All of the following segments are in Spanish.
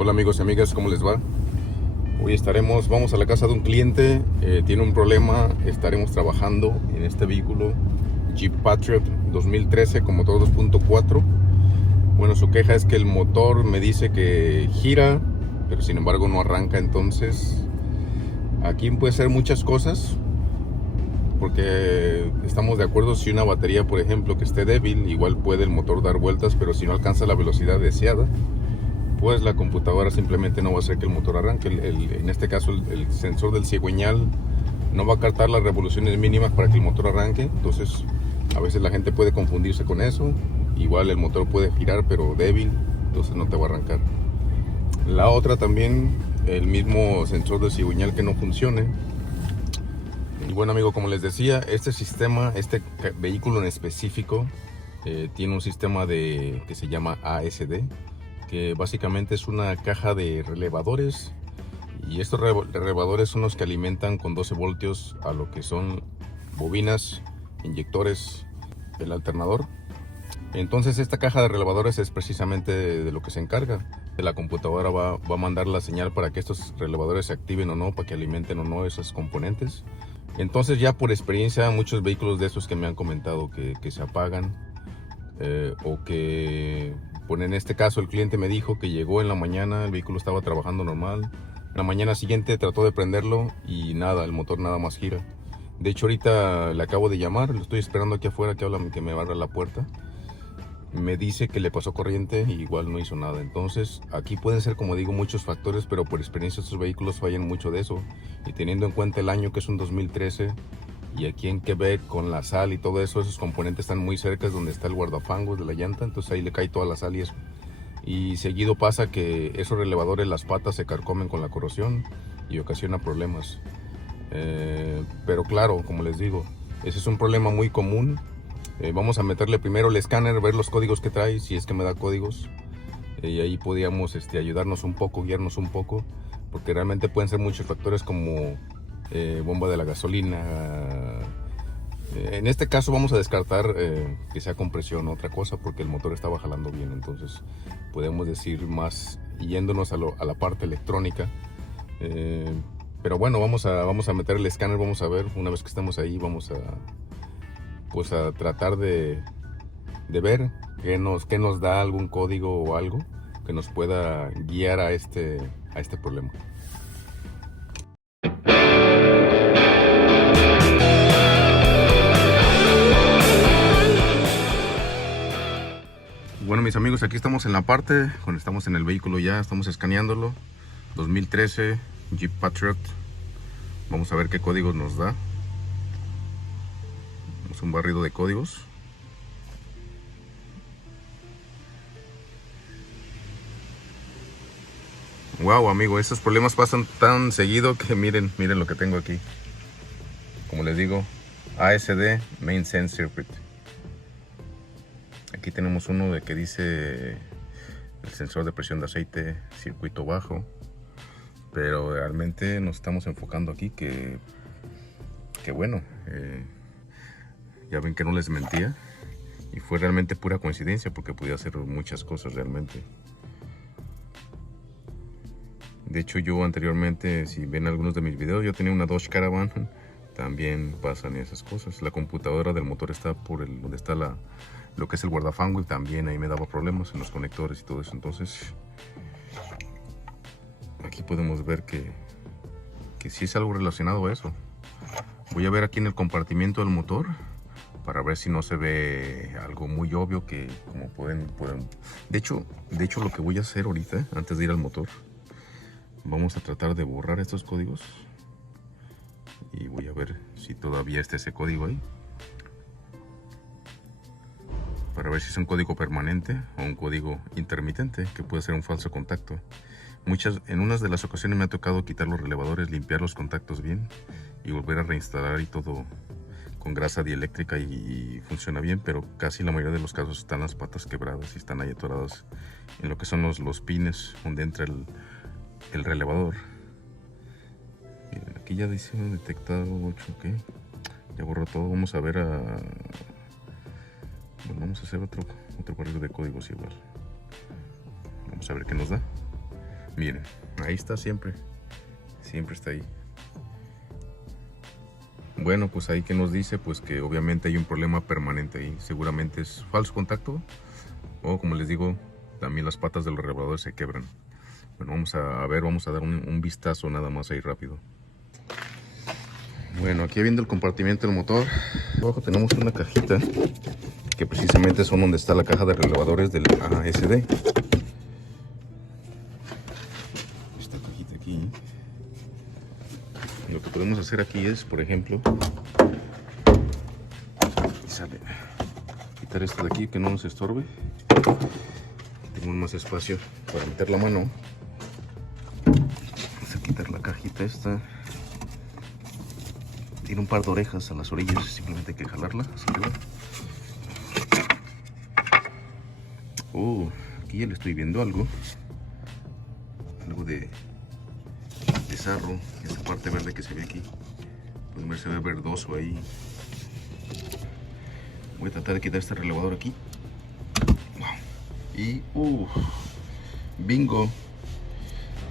Hola amigos y amigas, ¿cómo les va? Hoy vamos a la casa de un cliente, tiene un problema, estaremos trabajando en este vehículo Jeep Patriot 2013 con motor 2.4. Bueno, su queja es que el motor me dice que gira, pero sin embargo no arranca. Entonces aquí puede ser muchas cosas, porque estamos de acuerdo. Si una batería, por ejemplo, que esté débil, igual puede el motor dar vueltas, pero si no alcanza la velocidad deseada, pues la computadora simplemente no va a hacer que el motor arranque. En este caso el sensor del cigüeñal no va a captar las revoluciones mínimas para que el motor arranque. Entonces a veces la gente puede confundirse con eso. Igual el motor puede girar pero débil, entonces no te va a arrancar. La otra también, el mismo sensor del cigüeñal que no funcione. Y bueno amigo, como les decía, este sistema, este vehículo en específico tiene un sistema que se llama ASD, que básicamente es una caja de relevadores, y estos relevadores son los que alimentan con 12 voltios a lo que son bobinas, inyectores, el alternador. Entonces esta caja de relevadores es precisamente de lo que se encarga. La computadora va a mandar la señal para que estos relevadores se activen o no, para que alimenten o no esos componentes. Entonces ya por experiencia, muchos vehículos de estos que me han comentado que se apagan, o que, bueno, en este caso el cliente me dijo que llegó en la mañana, el vehículo estaba trabajando normal. La mañana siguiente trató de prenderlo y nada, el motor nada más gira. De hecho ahorita le acabo de llamar, lo estoy esperando aquí afuera que me abra la puerta. Me dice que le pasó corriente y igual no hizo nada. Entonces aquí pueden ser, como digo, muchos factores, pero por experiencia estos vehículos fallan mucho de eso. Y teniendo en cuenta el año, que es un 2013, y aquí en Quebec con la sal y todo eso, esos componentes están muy cerca de donde está el guardafangos de la llanta, entonces ahí le cae toda la sal y eso. Y seguido pasa que esos relevadores, las patas se carcomen con la corrosión y ocasiona problemas. Pero claro, como les digo, ese es un problema muy común. Vamos a meterle primero el escáner, ver los códigos que trae, si es que me da códigos. Y ahí podríamos ayudarnos un poco, guiarnos un poco, porque realmente pueden ser muchos factores como bomba de la gasolina. En este caso vamos a descartar que sea compresión o otra cosa, porque el motor estaba jalando bien. Entonces podemos decir más yéndonos a la parte electrónica. Pero bueno, vamos a meter el escáner, vamos a ver. Una vez que estamos ahí, vamos a tratar de ver qué nos da algún código o algo que nos pueda guiar a este problema. Bueno mis amigos, aquí estamos en la parte cuando estamos en el vehículo, ya estamos escaneándolo. 2013 Jeep Patriot. Vamos a ver qué códigos nos da. Es un barrido de códigos. Wow amigo, estos problemas pasan tan seguido que miren lo que tengo aquí. Como les digo, ASD Main Sense Circuit. Aquí tenemos uno de que dice el sensor de presión de aceite, circuito bajo, pero realmente nos estamos enfocando aquí que bueno, ya ven que no les mentía, y fue realmente pura coincidencia, porque podía hacer muchas cosas realmente. De hecho, yo anteriormente, si ven algunos de mis videos, yo tenía una Dodge Caravan, también pasan esas cosas. La computadora del motor está por donde está lo que es el guardafango, y también ahí me daba problemas en los conectores y todo eso. Entonces aquí podemos ver que sí es algo relacionado a eso. Voy a ver aquí en el compartimiento del motor para ver si no se ve algo muy obvio, que como pueden. De hecho lo que voy a hacer ahorita, antes de ir al motor, vamos a tratar de borrar estos códigos y voy a ver si todavía está ese código ahí, para ver si es un código permanente o un código intermitente, que puede ser un falso contacto. En unas de las ocasiones me ha tocado quitar los relevadores, limpiar los contactos bien y volver a reinstalar, y todo con grasa dieléctrica, y funciona bien, pero casi la mayoría de los casos están las patas quebradas y están ahí atoradas en lo que son los pines donde entra el relevador. Miren, aquí ya dice detectado 8, ok, ya borró todo. Vamos a ver bueno, vamos a hacer otro barrido de códigos igual. Vamos a ver qué nos da. Miren, ahí está siempre está ahí. Bueno, pues ahí que nos dice, pues que obviamente hay un problema permanente ahí. Seguramente es falso contacto, o como les digo, también las patas de los reguladores se quebran. Bueno, vamos a ver, vamos a dar un vistazo nada más ahí rápido. Bueno, aquí viendo el compartimiento del motor, abajo tenemos una cajita que precisamente son donde está la caja de relevadores del ASD. Esta cajita aquí. Lo que podemos hacer aquí es, por ejemplo, quitar esto de aquí que no nos estorbe. Tenemos más espacio para meter la mano. Vamos a quitar la cajita esta. Tiene un par de orejas a las orillas, simplemente hay que jalarla hacia arriba. Aquí ya le estoy viendo algo de sarro, esa parte verde que se ve aquí. Pueden ver, se ve verdoso ahí. Voy a tratar de quitar este relevador aquí. Y bingo,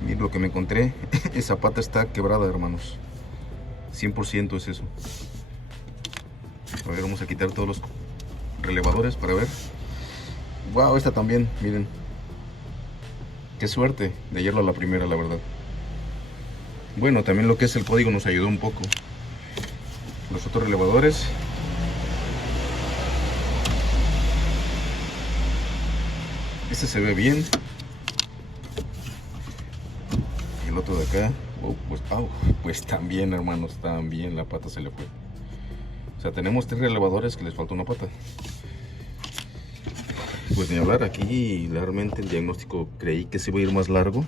miren lo que me encontré. Esa pata está quebrada, hermanos. 100% es eso. A ver, vamos a quitar todos los relevadores para ver. Wow, esta también, miren. Qué suerte de hallarlo a la primera, la verdad. Bueno, también lo que es el código nos ayudó un poco. Los otros relevadores. Este se ve bien. Y el otro de acá. Pues también, hermanos, también la pata se le fue. O sea, tenemos 3 relevadores que les falta una pata. Pues ni hablar, aquí realmente el diagnóstico creí que se iba a ir más largo,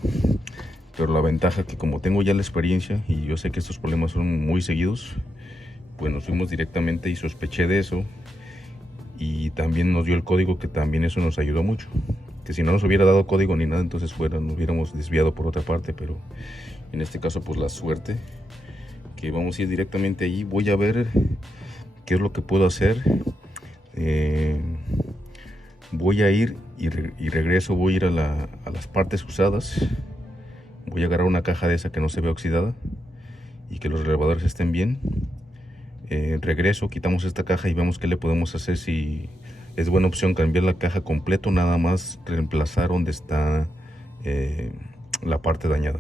pero la ventaja que como tengo ya la experiencia y yo sé que estos problemas son muy seguidos, pues nos fuimos directamente y sospeché de eso, y también nos dio el código, que también eso nos ayudó mucho. Que si no nos hubiera dado código ni nada, entonces nos hubiéramos desviado por otra parte, pero en este caso pues la suerte que vamos a ir directamente allí. Voy a ver qué es lo que puedo hacer. Voy a ir y regreso, voy a ir a las partes usadas. Voy a agarrar una caja de esa que no se vea oxidada y que los relevadores estén bien. Regreso, quitamos esta caja y vemos qué le podemos hacer. Si es buena opción cambiar la caja completo, nada más reemplazar donde está la parte dañada.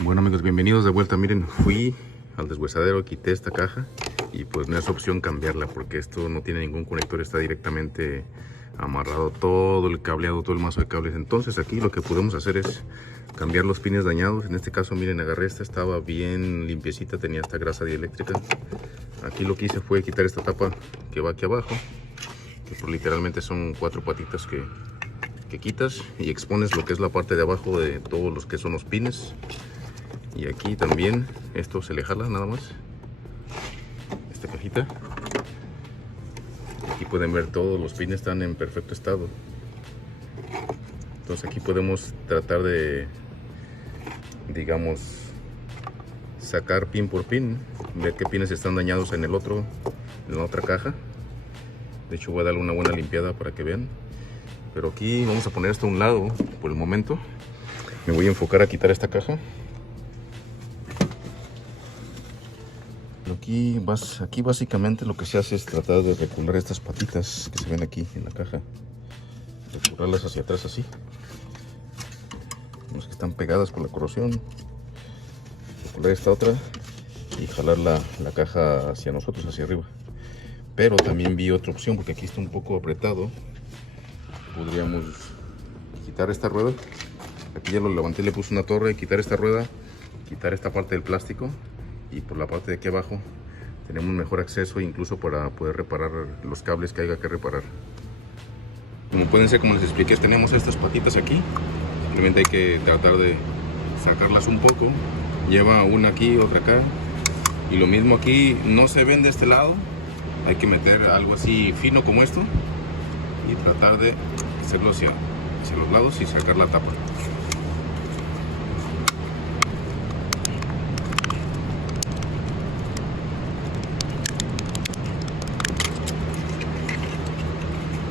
Bueno, amigos, bienvenidos de vuelta. Miren, fui al deshuesadero, quité esta caja y pues no es opción cambiarla porque esto no tiene ningún conector, está directamente amarrado todo el cableado, todo el mazo de cables. Entonces aquí lo que podemos hacer es cambiar los pines dañados. En este caso, miren, agarré esta, estaba bien limpiecita, tenía esta grasa dieléctrica. Aquí lo que hice fue quitar esta tapa que va aquí abajo, que pues literalmente son 4 patitas que quitas y expones lo que es la parte de abajo de todos los que son los pines. Y aquí también esto se le jala nada más, esta cajita. Aquí pueden ver todos los pines están en perfecto estado. Entonces aquí podemos tratar de, digamos, sacar pin por pin, ver qué pines están dañados en el otro, en la otra caja. De hecho voy a darle una buena limpiada para que vean. Pero aquí vamos a poner esto a un lado por el momento. Me voy a enfocar a quitar esta caja. Aquí básicamente lo que se hace es tratar de recular estas patitas que se ven aquí en la caja, recularlas hacia atrás así, las que están pegadas por la corrosión, recular esta otra y jalar la caja hacia nosotros, hacia arriba. Pero también vi otra opción porque aquí está un poco apretado. Podríamos quitar esta rueda, aquí ya lo levanté, le puse una torre, quitar esta rueda, quitar esta parte del plástico. Y por la parte de aquí abajo tenemos mejor acceso, incluso para poder reparar los cables que haya que reparar. Como pueden ser, como les expliqué, tenemos estas patitas aquí. Simplemente hay que tratar de sacarlas un poco. Lleva una aquí, otra acá. Y lo mismo aquí, no se ven de este lado. Hay que meter algo así fino como esto y tratar de hacerlo hacia los lados y sacar la tapa.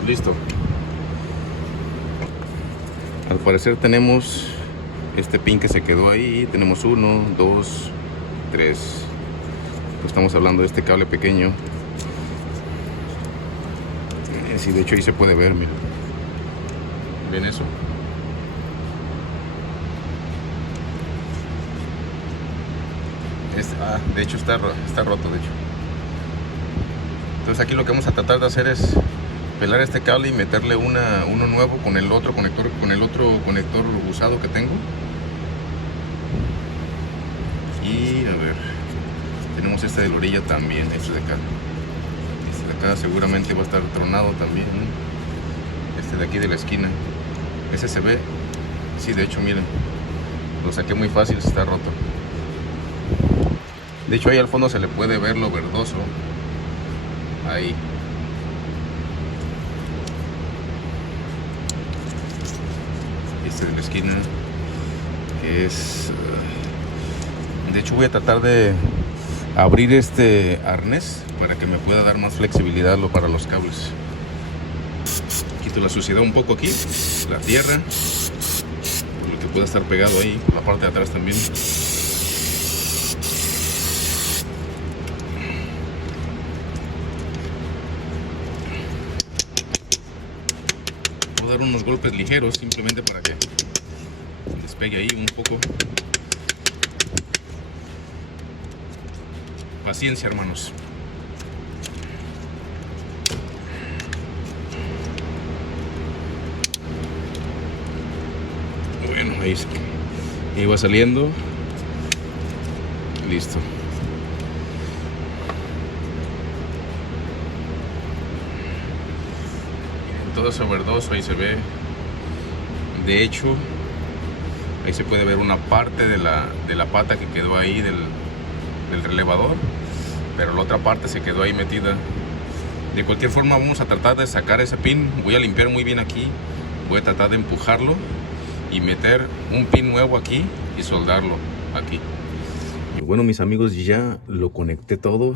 Listo. parecer tenemos este pin que se quedó ahí. Tenemos 1, 2, 3. Pues estamos hablando de este cable pequeño. Sí, de hecho ahí se puede ver, miren. ¿Ven eso? De hecho está roto, de hecho. Entonces aquí lo que vamos a tratar de hacer es pelar este cable y meterle uno nuevo con el otro conector usado que tengo. Y a ver, tenemos este de la orilla también, este de acá. Este de acá seguramente va a estar tronado también, ¿no? Este de aquí de la esquina, ese se ve, sí, de hecho miren, lo saqué muy fácil, está roto. De hecho ahí al fondo se le puede ver lo verdoso. Ahí. Este de la esquina, que es... De hecho voy a tratar de abrir este arnés para que me pueda dar más flexibilidad para los cables. Quito la suciedad un poco aquí, la tierra, por lo que pueda estar pegado ahí, por la parte de atrás también. Voy a dar unos golpes ligeros simplemente para que despegue ahí un poco. Paciencia, hermanos. Bueno, ahí va saliendo. Listo. Todo eso verdoso, ahí se ve. De hecho, ahí se puede ver una parte de la pata que quedó ahí del relevador, pero la otra parte se quedó ahí metida. De cualquier forma vamos a tratar de sacar ese pin. Voy a limpiar muy bien aquí, voy a tratar de empujarlo y meter un pin nuevo aquí y soldarlo aquí. Y bueno, mis amigos, ya lo conecté todo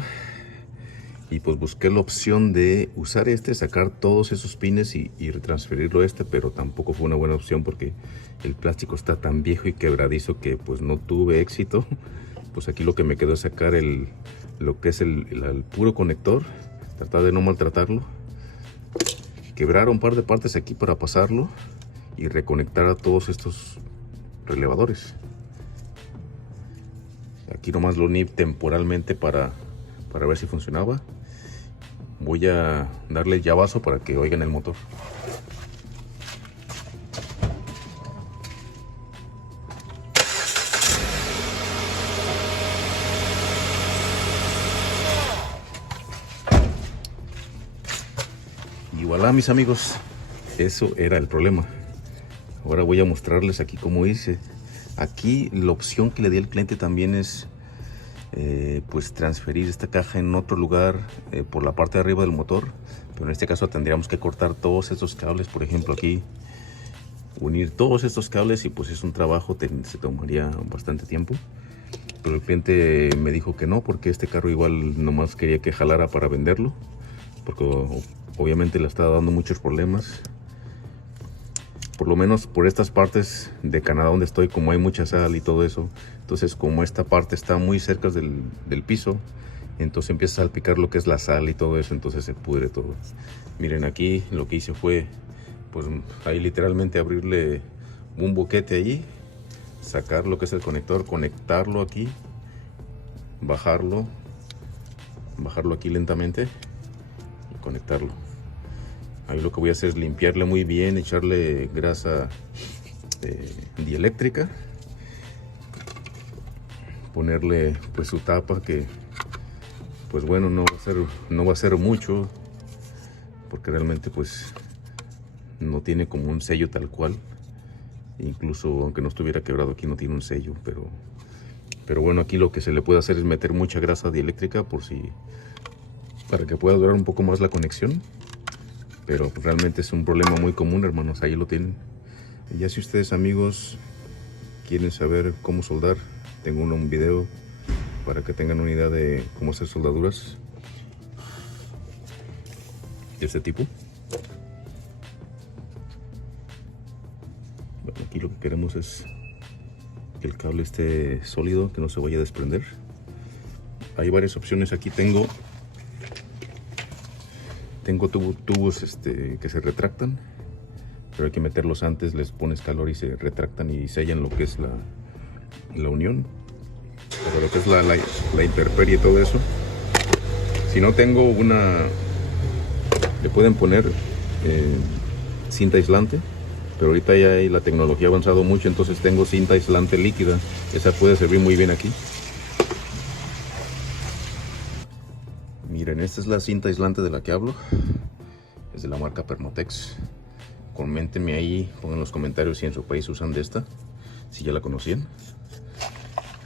y pues busqué la opción de usar sacar todos esos pines y retransferirlo a pero tampoco fue una buena opción porque el plástico está tan viejo y quebradizo que pues no tuve éxito. Pues aquí lo que me quedó es sacar lo que es el puro conector, tratar de no maltratarlo, quebrar un par de partes aquí para pasarlo y reconectar a todos estos relevadores. Aquí nomás lo uní temporalmente para ver si funcionaba. Voy a darle llavazo para que oigan el motor. Y voilà, mis amigos, eso era el problema. Ahora voy a mostrarles aquí cómo hice. Aquí la opción que le di al cliente también es pues transferir esta caja en otro lugar por la parte de arriba del motor, pero en este caso tendríamos que cortar todos estos cables, por ejemplo aquí, unir todos estos cables y pues es un trabajo, se tomaría bastante tiempo. Pero el cliente me dijo que no, porque este carro igual nomás quería que jalara para venderlo, porque obviamente le estaba dando muchos problemas. Por lo menos por estas partes de Canadá donde estoy, como hay mucha sal y todo eso, entonces como esta parte está muy cerca del piso, entonces empieza a salpicar lo que es la sal y todo eso, entonces se pudre todo. Miren, aquí lo que hice fue, pues ahí literalmente abrirle un boquete allí, sacar lo que es el conector, conectarlo aquí, bajarlo aquí lentamente y conectarlo. Ahí lo que voy a hacer es limpiarle muy bien, echarle grasa dieléctrica, ponerle pues su tapa, que pues bueno, no va a ser mucho, porque realmente pues no tiene como un sello tal cual. Incluso aunque no estuviera quebrado, aquí no tiene un sello, pero bueno, aquí lo que se le puede hacer es meter mucha grasa dieléctrica para que pueda durar un poco más la conexión. Pero realmente es un problema muy común, hermanos, ahí lo tienen. Y ya si ustedes, amigos, quieren saber cómo soldar, tengo un video para que tengan una idea de cómo hacer soldaduras de este tipo. Bueno, aquí lo que queremos es que el cable esté sólido, que no se vaya a desprender. Hay varias opciones. Aquí tengo tubos que se retractan, pero hay que meterlos antes, les pones calor y se retractan y sellan lo que es la unión, pero lo que es la intemperie y todo eso. Si no tengo le pueden poner cinta aislante, pero ahorita ya la tecnología ha avanzado mucho, entonces tengo cinta aislante líquida. Esa puede servir muy bien aquí. Miren, esta es la cinta aislante de la que hablo. Es de la marca Permotex. Coméntenme ahí, pongan en los comentarios si en su país usan de esta, si ya la conocían.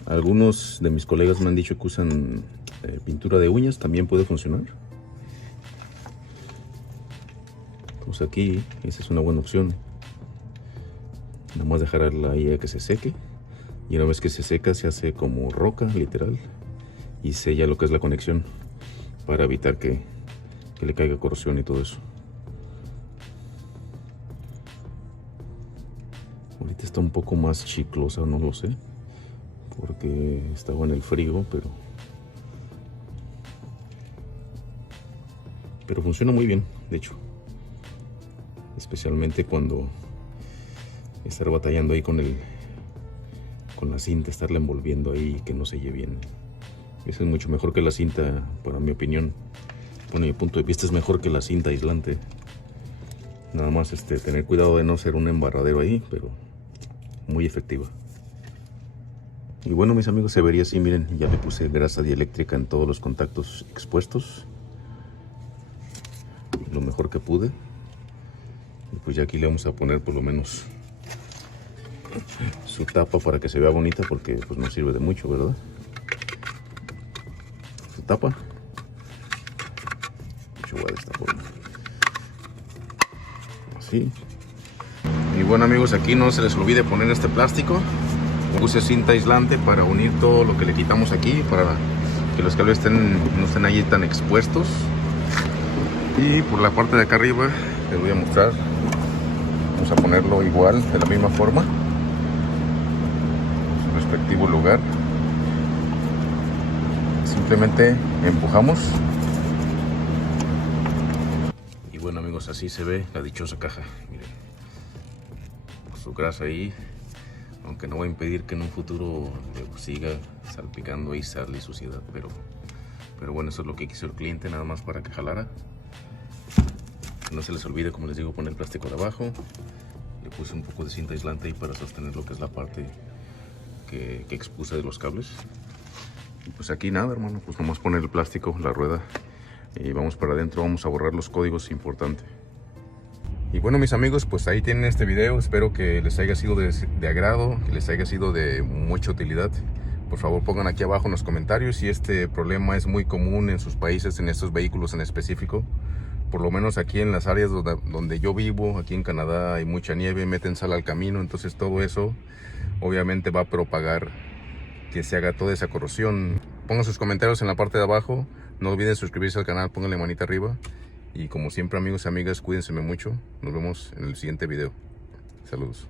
Algunos de mis colegas me han dicho que usan pintura de uñas, también puede funcionar. Pues aquí, esa es una buena opción. Nada más dejarla ahí a que se seque. Y una vez que se seca, se hace como roca, literal. Y sella lo que es la conexión, para evitar que le caiga corrosión y todo eso. Ahorita está un poco más chiclosa, no lo sé, porque estaba en el frigo, pero funciona muy bien, de hecho. Especialmente cuando estar batallando ahí con la cinta, estarla envolviendo ahí y que no selle bien. Eso es mucho mejor que la cinta, para mi opinión. Bueno, mi punto de vista es mejor que la cinta aislante. Nada más tener cuidado de no ser un embarradero ahí, pero muy efectiva. Y bueno, mis amigos, se vería así. Miren, ya le puse grasa dieléctrica en todos los contactos expuestos, lo mejor que pude. Y pues ya aquí le vamos a poner por lo menos su tapa para que se vea bonita, porque pues no sirve de mucho, ¿verdad? Su tapa. Yo voy de esta forma. Así. Y bueno, amigos, aquí no se les olvide poner este plástico. Puse cinta aislante para unir todo lo que le quitamos aquí, para que los cables no estén ahí tan expuestos. Y por la parte de acá arriba les voy a mostrar. Vamos a ponerlo igual, de la misma forma, en su respectivo lugar. Simplemente empujamos. Y bueno, amigos, así se ve la dichosa caja. Miren, su grasa ahí, aunque no va a impedir que en un futuro siga salpicando ahí sal y suciedad, pero bueno, eso es lo que quiso el cliente, nada más para que jalara. No se les olvide, como les digo, poner el plástico de abajo. Le puse un poco de cinta aislante ahí para sostener lo que es la parte que expuse de los cables. Y pues aquí nada, hermano, pues nomás poner el plástico, la rueda, y vamos para adentro. Vamos a borrar los códigos, importante. Y bueno, mis amigos, pues ahí tienen este video. Espero que les haya sido de agrado, que les haya sido de mucha utilidad. Por favor, pongan aquí abajo en los comentarios si este problema es muy común en sus países, en estos vehículos en específico. Por lo menos aquí en las áreas donde yo vivo, aquí en Canadá, hay mucha nieve, meten sal al camino, entonces todo eso obviamente va a propagar que se haga toda esa corrosión. Pongan sus comentarios en la parte de abajo, no olviden suscribirse al canal, pónganle manita arriba. Y como siempre, amigos y amigas, cuídense mucho. Nos vemos en el siguiente video. Saludos.